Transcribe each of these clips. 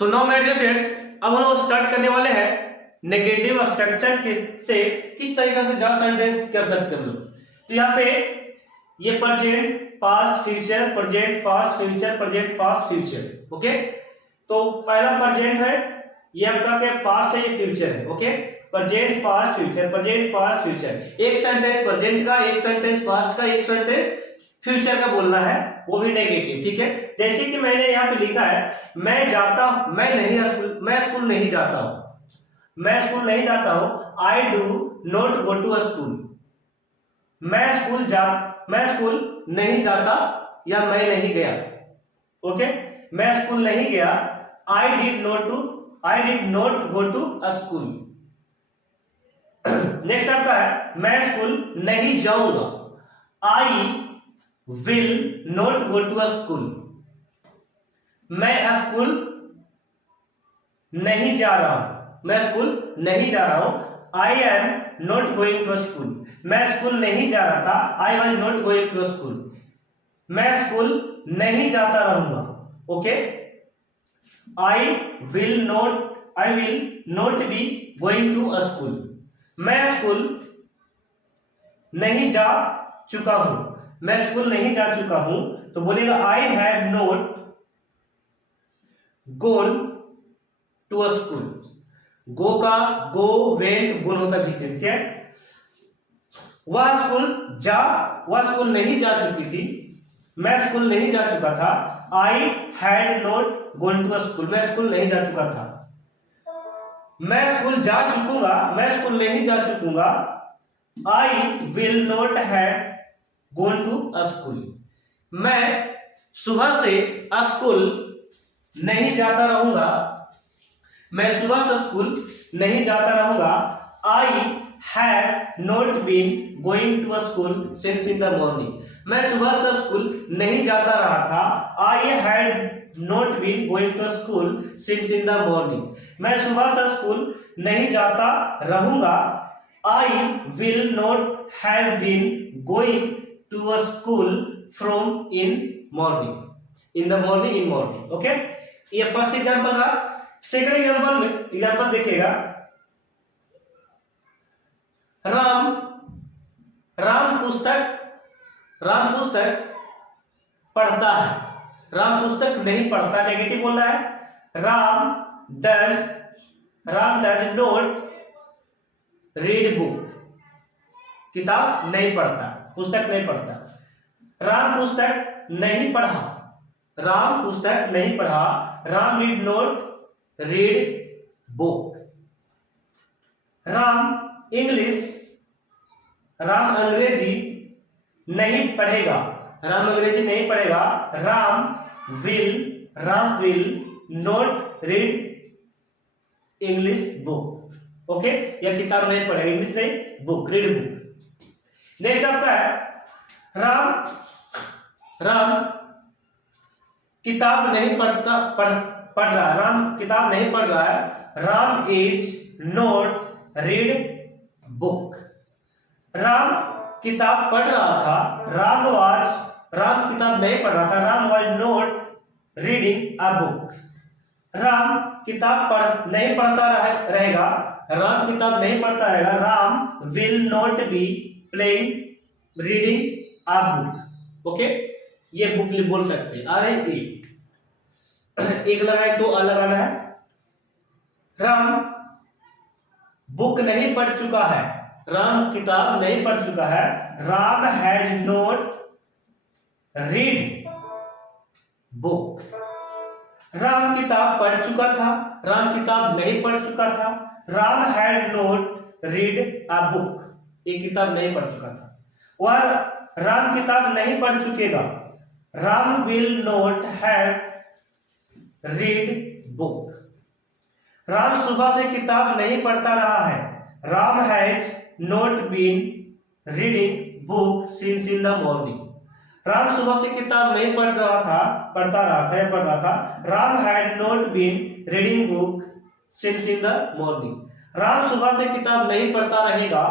So now my dear friends, अब हम लोग स्टार्ट करने वाले हैं नेगेटिव स्ट्रक्चर के से किस तरीके से जस्ट सेंटेंस कर सकते हैं हम लोग। तो यहाँ पे ये present past future, present fast future, present fast future. Okay, तो पहला प्रेजेंट है, ये आपका क्या पास्ट है, ये फ्यूचर है। Okay, present fast future, present fast future. एक सेंटेंस प्रेजेंट का, एक सेंटेंस पास्ट का, एक सेंटेंस फ्यूचर का बोलना है, वो भी नेगेटिव। ठीक है, जैसे कि मैंने यहाँ पे लिखा है मैं जाता हूं, मैं स्कूल नहीं जाता हूं, मैं स्कूल नहीं जाता हूं। I do not go to school. मैं स्कूल नहीं जाता या मैं नहीं गया। ओके, मैं स्कूल नहीं गया। I did not go to school. Next आपका है मैं स्कूल नहीं जाऊंगा। I will not go to school. मैं स्कूल नहीं जा रहा हूं, मैं स्कूल नहीं जा रहा हूं। I am not going to school. मैं स्कूल नहीं जा रहा था। I was not going to school. मैं स्कूल नहीं जाता रहूंगा। Okay, I will not be going to school. मैं स्कूल नहीं जा चुका हूं, मैं स्कूल नहीं जा चुका हूं, तो बोलिएगा I have not gone to school. Go का गो वेंट गुण होता भी, ठीक है। वह स्कूल नहीं जा चुकी थी। मैं स्कूल नहीं जा चुका था। I had not gone to school. मैं स्कूल नहीं जा चुका था। मैं स्कूल जा चुकूंगा, मैं स्कूल नहीं जा चुकूंगा। I will not have gone to school. मैं सुबह से स्कूल नहीं जाता रहूंगा। मैं सुबह से स्कूल नहीं जाता रहूंगा। I have not been going to school since in the morning. मैं सुबह से स्कूल नहीं जाता रहा था। I had not been going to school since in the morning. मैं सुबह से स्कूल नहीं जाता रहूंगा। I will not have been going to school from in morning, in the morning, in morning. Okay, ये फर्स्ट एग्जांपल रहा। Second example में example देखिएगा। राम पुस्तक पढ़ता है। राम पुस्तक नहीं पढ़ता, नेगेटिव बोलना है। Ram does not read book. किताब नहीं पढ़ता, पुस्तक नहीं पढ़ता। राम पुस्तक नहीं पढ़ा। राम पुस्तक नहीं पढ़ा। Ram did not read book. Ram अंग्रेजी नहीं पढ़ेगा। राम अंग्रेजी नहीं पढ़ेगा। Ram will not read English book. Okay, यह किताब नहीं पढ़ेगा, इंग्लिश नहीं, बुक, रीड बुक। नेक्स्ट आपका है राम किताब नहीं पढ़ रहा। राम किताब नहीं पढ़ रहा है। Ram is not read book. Ram किताब पढ़ रहा था। राम किताब नहीं पढ़ रहा था। Ram was not reading a book. Ram किताब नहीं पढ़ता रहेगा। राम किताब नहीं पढ़ता रहेगा। Ram will not be playing reading a book. Okay, ये बुक बोल सकते हैं। आ रहे एक लगाए तो अलग आना है। राम बुक नहीं पढ़ चुका है। राम किताब नहीं पढ़ चुका है। Ram has not read book. Ram किताब पढ़ चुका था। राम किताब नहीं पढ़ चुका था। Ram had not read a book. एक किताब नहीं पढ़ चुका था। वह राम किताब नहीं पढ़ चुकेगा। Ram will not have read book. Ram सुबह से किताब नहीं पढ़ता रहा है। Ram has not been reading book since in the morning. Ram सुबह से किताब नहीं पढ़ रहा था। Ram had not been reading book since in the morning. Ram सुबह से किताब नहीं पढ़ता रहेगा।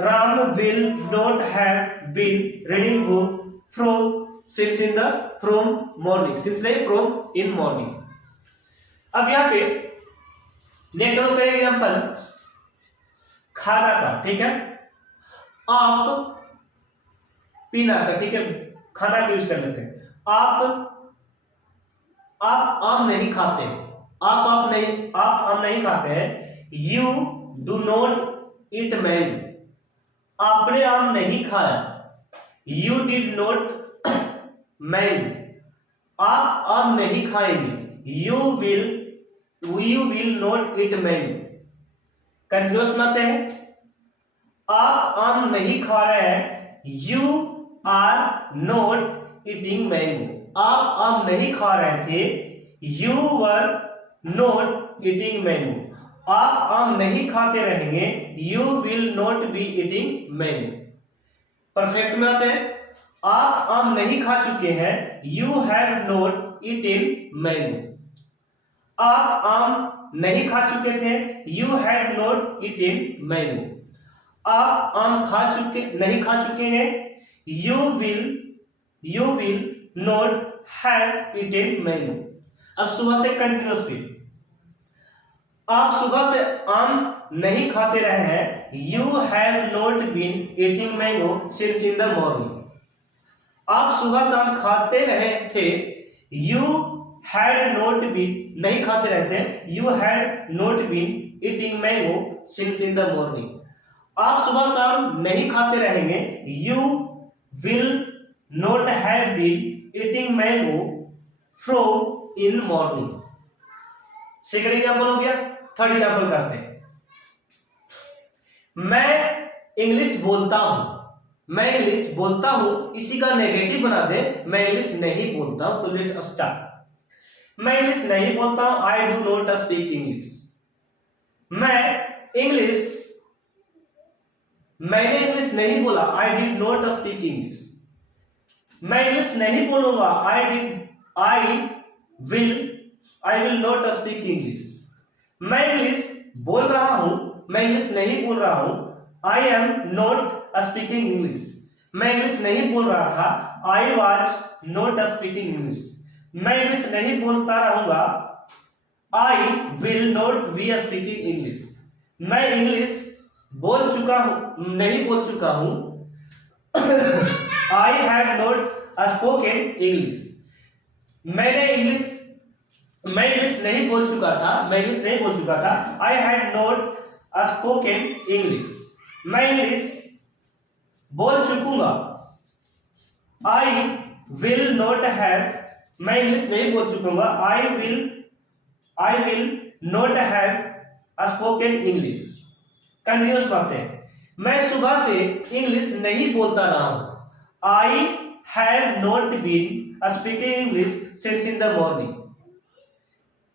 Ram will not have been reading book from morning, since नहीं फ्रॉम इन मॉर्निंग। अब यहाँ पे नेक्स्ट हम करेंगे एग्जाम्पल खाना का, ठीक है, आप पीना का, ठीक है, खाना का यूज कर लेते हैं। आप आम नहीं खाते, आप आम नहीं खाते हैं। You do not eat mango, आपने आम नहीं खाया। यू डिड नॉट मैंगो, आप आम नहीं खाएंगे। You will not eat mango. Continuous बनाते हैं। आप आम नहीं खा रहे हैं। You are not eating mango, आप आम नहीं खा रहे थे। You were not eating mango, आप आम नहीं खाते रहेंगे। You will not be eating mango. Perfect में आते हैं। आप आम नहीं खा चुके हैं। You have not eaten mango, आप आम नहीं खा चुके थे। You had not eaten mango, आप आम नहीं खा चुके हैं। You will not have eaten mango. अब सुबह से कंटिन्यूअसली, आप सुबह से आम नहीं खाते रहे हैं। You have not been eating mango since in the morning, आप सुबह से आम खाते रहे थे। यू हैड नॉट बीन, नहीं खाते रहे थे। You had not been eating mango since in the morning, आप सुबह शाम नहीं खाते रहेंगे। You will not have been eating mango from in morning. Second example हो गया। थर्ड एग्जाम्पल करते हैं। मैं इंग्लिश बोलता हूं, मैं इंग्लिश बोलता हूं, इसी का नेगेटिव बना दे। मैं इंग्लिश नहीं बोलता हूं। तो लेट अस स्टार्ट। मैं इंग्लिश नहीं बोलता हूं। I do not speak English. मैंने इंग्लिश नहीं बोला। आई डिड नॉट स्पीक इंग्लिश। मैं इंग्लिश नहीं बोलूंगा। आई विल नॉट स्पीक इंग्लिश। मैं इंग्लिश बोल रहा हूं, मैं इंग्लिश नहीं बोल रहा हूं। I am not speaking English. मैं इंग्लिश नहीं बोल रहा था। I was not speaking English. मैं इंग्लिश नहीं बोलता रहूंगा। I will not B speaking English. मैं इंग्लिश नहीं बोल चुका हूं। I have not spoken English. मैं इंग्लिश नहीं बोल चुका था। I had not spoken English. मैं इंग्लिश बोल चुकूंगा। आई विल नॉट हैव, मैं इंग्लिश नहीं बोल चुकूंगा। I will not have spoken English. Continuous बातें हैं। मैं सुबह से इंग्लिश नहीं बोलता रहा हूं। I have not been speaking English since in the morning.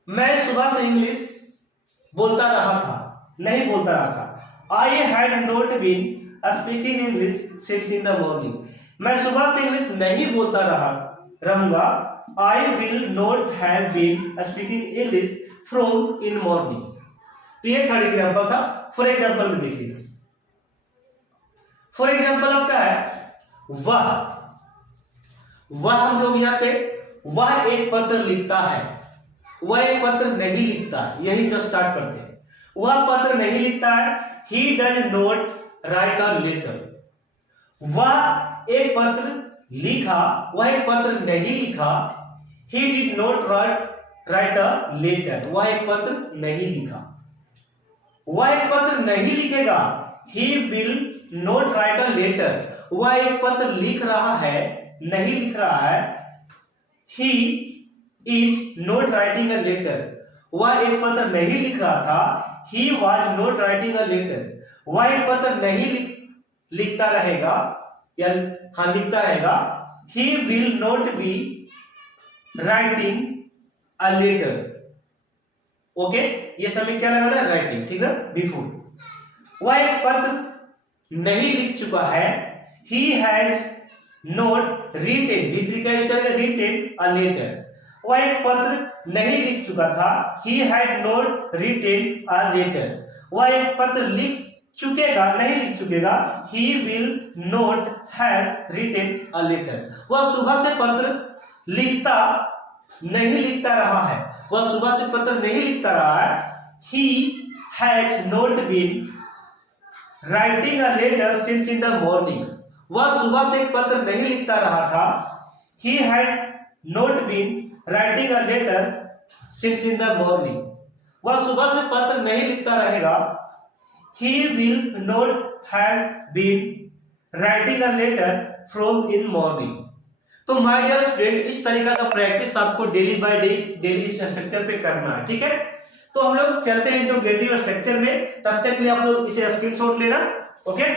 मैं सुबह से इंग्लिश बोलता रहा था, नहीं बोलता रहा था। I had not been speaking English since in the morning. मैं सुबह से इंग्लिश नहीं बोलता रहूंगा। I will not have been speaking English from in morning. तो ये थर्ड एग्जाम्पल था। फॉर एग्जाम्पल में देखिए। फॉर एग्जाम्पल आपका है वह हम लोग यहाँ पे वह एक पत्र लिखता है, वह एक पत्र नहीं लिखता, यही से स्टार्ट करते हैं। वह पत्र नहीं लिखता है। He does not write a letter. वह एक पत्र लिखा, वह एक पत्र नहीं लिखा। He did not write a letter. वह एक पत्र नहीं लिखा। वह एक पत्र नहीं लिखेगा। He will not write a letter. वह एक पत्र लिख रहा है, नहीं लिख रहा है। He is not writing a letter. वह एक पत्र नहीं लिख रहा था। He was not writing a letter. वह एक पत्र नहीं लिखता रहेगा, या हाँ लिखता रहेगा। He will not be writing a letter. Okay, ये समय क्या लगाना है? राइटिंग, ठीक है, बिफोर। वह एक पत्र नहीं लिख चुका है। He has not retain, B3 का यूज करेंगे, रिटेन अ लेटर। वह एक पत्र नहीं लिख चुका था। He had not written a letter. वह एक पत्र लिख चुकेगा, नहीं लिख चुकेगा। He will not have written a letter. वह सुबह से पत्र लिखता नहीं लिखता रहा है, वह सुबह से पत्र नहीं लिखता रहा है। He has not been writing a letter since in the morning. वह सुबह से पत्र नहीं लिखता रहा था। He had not been writing a letter since in the morning. वह सुबह से पत्र नहीं लिखता रहेगा। He will not have been writing a letter from in morning. तो माय डियर स्टूडेंट, इस तरीका का प्रैक्टिस आपको डेली बाय डेली स्ट्रक्चर पे करना है, ठीक है। तो हम लोग चलते हैं इंट्रोगेटिव स्ट्रक्चर में, तब तक के लिए आप लोग इसे स्क्रीनशॉट लेना, ओके।